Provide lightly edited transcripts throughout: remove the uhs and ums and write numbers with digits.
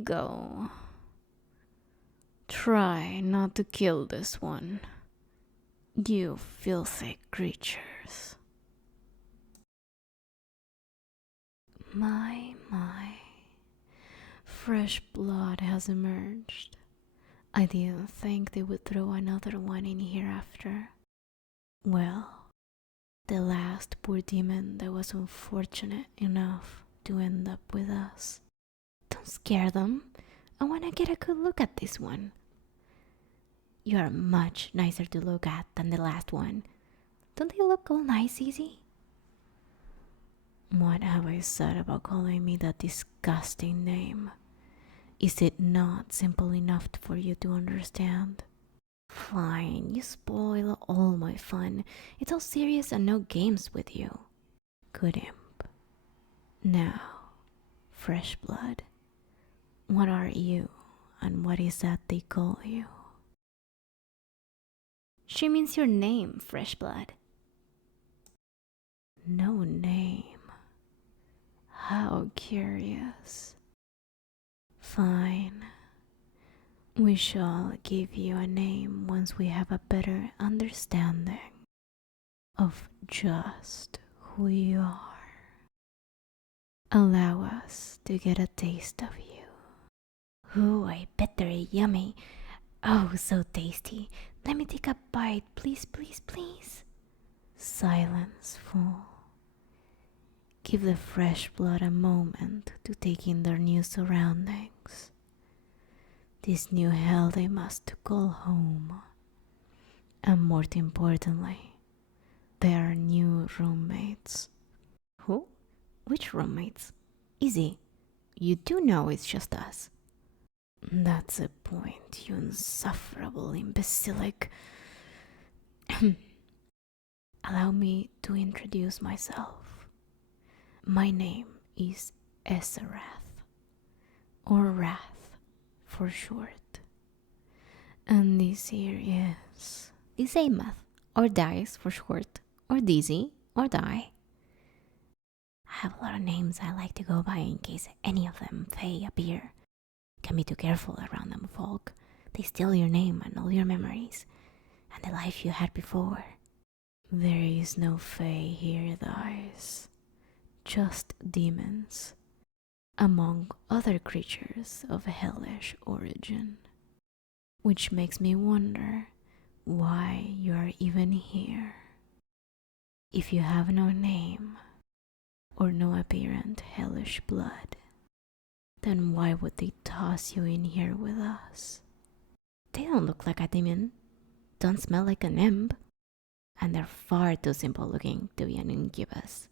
you go. Try not to kill this one, you filthy creatures. My, fresh blood has emerged. I didn't think they would throw another one in here after. Well, the last poor demon that was unfortunate enough to end up with us. Don't scare them. I want to get a good look at this one. You are much nicer to look at than the last one. Don't they look all nice, Easy? What have I said about calling me that disgusting name? Is it not simple enough for you to understand? Fine, you spoil all my fun. It's all serious and no games with you. Good imp. Now, fresh blood. What are you, and what is that they call you? She means your name, fresh blood. No name. How curious. Fine. We shall give you a name once we have a better understanding of just who you are. Allow us to get a taste of you. Ooh, I bet they're yummy. Oh, so tasty. Let me take a bite, please, please, please. Silence, fool. Give the fresh blood a moment to take in their new surroundings. This new hell they must call home. And more importantly, their new roommates. Who? Which roommates? Easy. You do know it's just us. That's the point, you insufferable imbecilic. Allow me to introduce myself. My name is Esarath, or Wrath for short. And this here is Amath, or Dice for short, or Dizzy, or Die. I have a lot of names I like to go by in case any of them Fae appear. Can be too careful around them folk. They steal your name and all your memories, and the life you had before. There is no Fae here, Dice. Just demons, among other creatures of hellish origin. Which makes me wonder why you are even here. If you have no name, or no apparent hellish blood, then why would they toss you in here with us? They don't look like a demon, don't smell like an imp, and they're far too simple looking to be an incubus.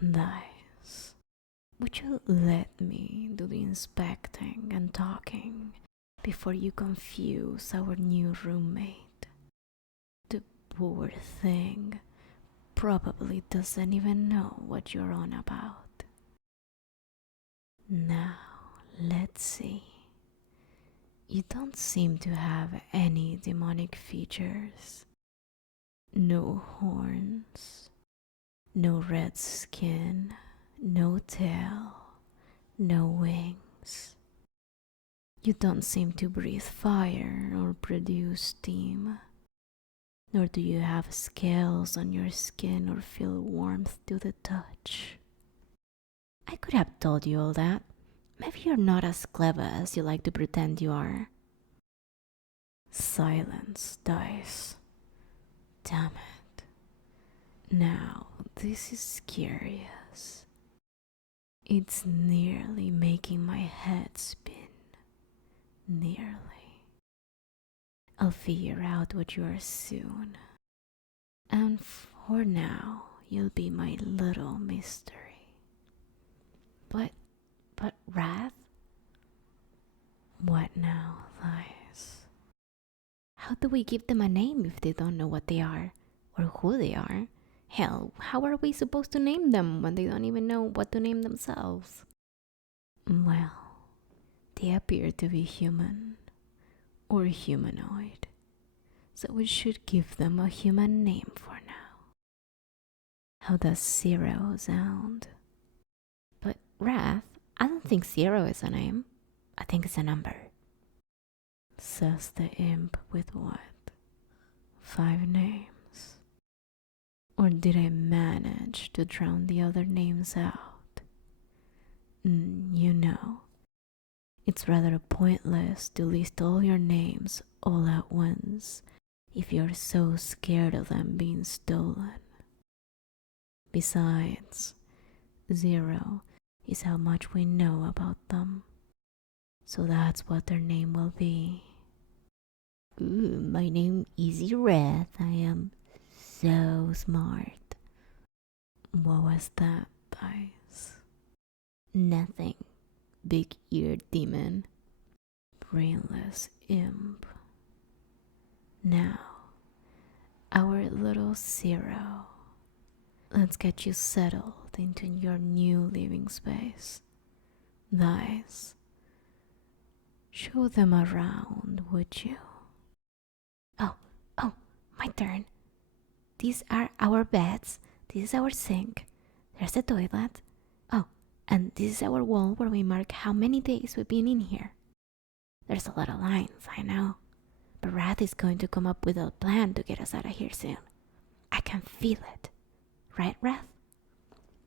Nice. Would you let me do the inspecting and talking before you confuse our new roommate? The poor thing probably doesn't even know what you're on about. Now, let's see. You don't seem to have any demonic features. No horns, no red skin, no tail, no wings. You don't seem to breathe fire or produce steam, nor do you have scales on your skin or feel warmth to the touch. I could have told you all that. Maybe you're not as clever as you like to pretend you are. Silence, Dice. Damn it. Now, this is curious. It's nearly making my head spin. Nearly. I'll figure out what you are soon. And for now, you'll be my little mystery. But Wrath? What now, Lies? How do we give them a name if they don't know what they are? Or who they are? Hell, how are we supposed to name them when they don't even know what to name themselves? Well, they appear to be human, or humanoid, so we should give them a human name for now. How does Zero sound? But Wrath, I don't think 0 is a name. I think it's a number. Says the imp with what? 5 names? Or did I manage to drown the other names out? You know, it's rather pointless to list all your names all at once if you're so scared of them being stolen. Besides, 0 is how much we know about them. So that's what their name will be. Ooh, my name is Wrath. I am so smart. What was that, Dice? Nothing, big-eared demon. Brainless imp. Now, our little 0. Let's get you settled into your new living space. Dice, show them around, would you? Oh, my turn. These are our beds. This is our sink. There's the toilet. Oh, and this is our wall where we mark how many days we've been in here. There's a lot of lines, I know. But Wrath is going to come up with a plan to get us out of here soon. I can feel it. Right, Wrath?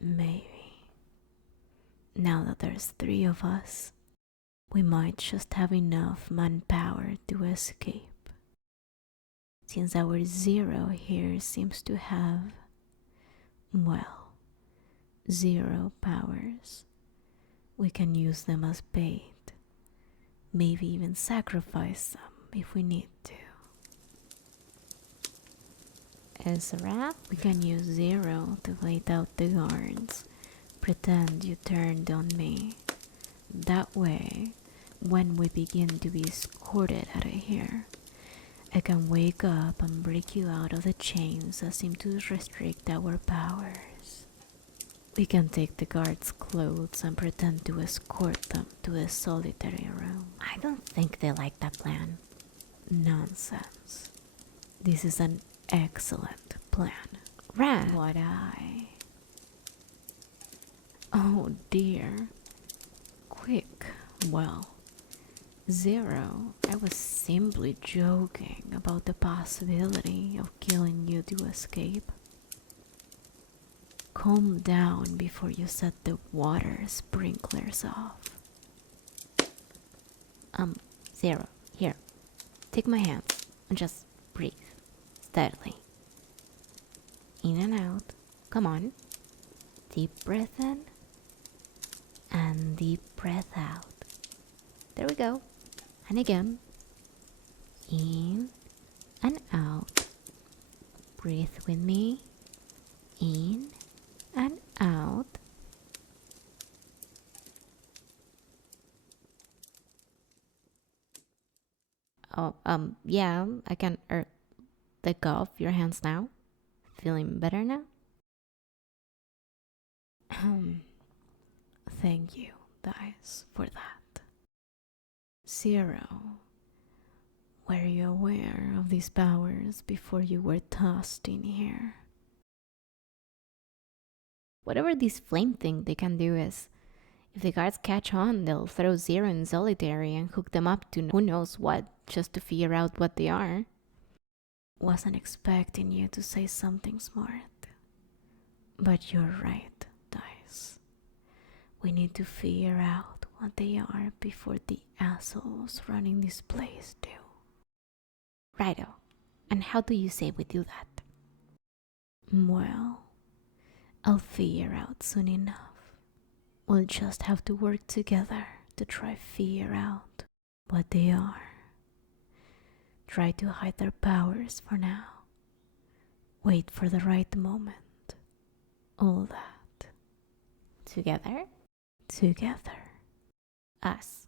Maybe. Now that there's 3 of us, we might just have enough manpower to escape. Since our 0 here seems to have, well, 0 powers, we can use them as bait. Maybe even sacrifice them if we need to. As Wrath, we can use 0 to wait out the guards. Pretend you turned on me. That way, when we begin to be escorted out of here, I can wake up and break you out of the chains that seem to restrict our powers. We can take the guards' clothes and pretend to escort them to the solitary room. I don't think they like that plan. Nonsense. This is an excellent plan. Wrath! What I? Oh dear. Quick. Well, 0, I was simply joking about the possibility of killing you to escape. Calm down before you set the water sprinklers off. 0, here, take my hands and just breathe steadily. In and out, come on. Deep breath in and deep breath out. There we go. And again, in and out. Breathe with me. In and out. Oh, yeah, I can let go of your hands now. Feeling better now? Thank you, Dice, for that. 0. Were you aware of these powers before you were tossed in here? Whatever this flame thing they can do is, if the guards catch on, they'll throw 0 in solitary and hook them up to who knows what, just to figure out what they are. Wasn't expecting you to say something smart. But you're right, Dice. We need to figure out what they are before the assholes running this place do. Righto. And how do you say we do that? Well, I'll figure out soon enough. We'll just have to work together to try figure out what they are. Try to hide their powers for now. Wait for the right moment. All that. Together? Together. Us.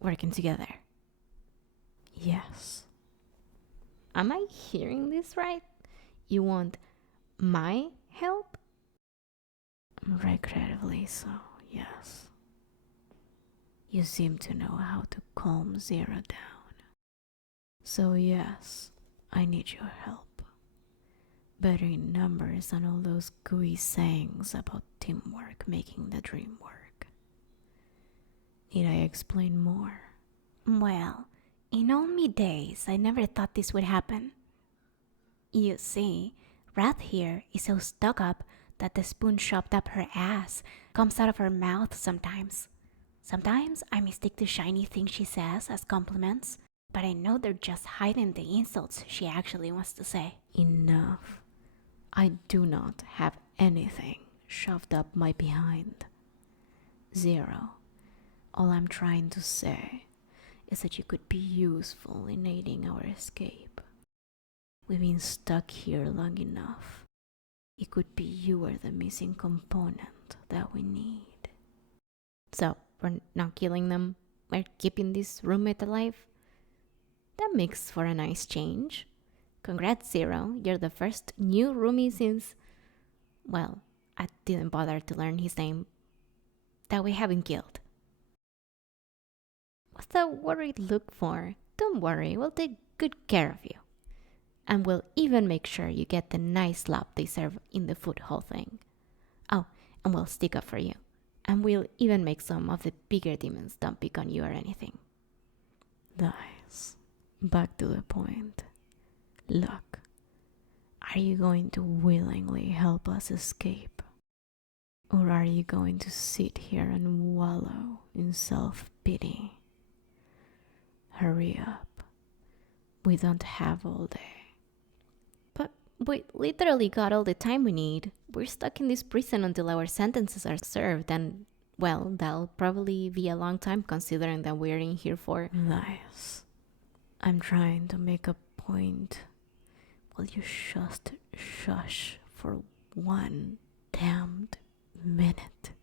Working together. Yes. Am I hearing this right? You want my help? Regrettably so, yes. You seem to know how to calm 0 down. So yes, I need your help. Better in numbers than all those gooey sayings about teamwork making the dream work. Need I explain more? Well, in all me days, I never thought this would happen. You see, Wrath here is so stuck up that the spoon shoved up her ass comes out of her mouth sometimes. Sometimes I mistake the shiny things she says as compliments, but I know they're just hiding the insults she actually wants to say. Enough. I do not have anything shoved up my behind. Zero. All I'm trying to say is that you could be useful in aiding our escape. We've been stuck here long enough. It could be you are the missing component that we need. So, we're not killing them, we're keeping this roommate alive? That makes for a nice change. Congrats, Zero. You're the first new roomie since... well, I didn't bother to learn his name. That we haven't killed. What's that worried look for? Don't worry, we'll take good care of you. And we'll even make sure you get the nice slap they serve in the food hall thing. Oh, and we'll stick up for you. And we'll even make some of the bigger demons don't pick on you or anything. Nice. Back to the point. Look, are you going to willingly help us escape? Or are you going to sit here and wallow in self-pity? Hurry up. We don't have all day. But we literally got all the time we need. We're stuck in this prison until our sentences are served, and, well, that'll probably be a long time considering that we're in here for... Nice. I'm trying to make a point. Will you just shush for one damned minute?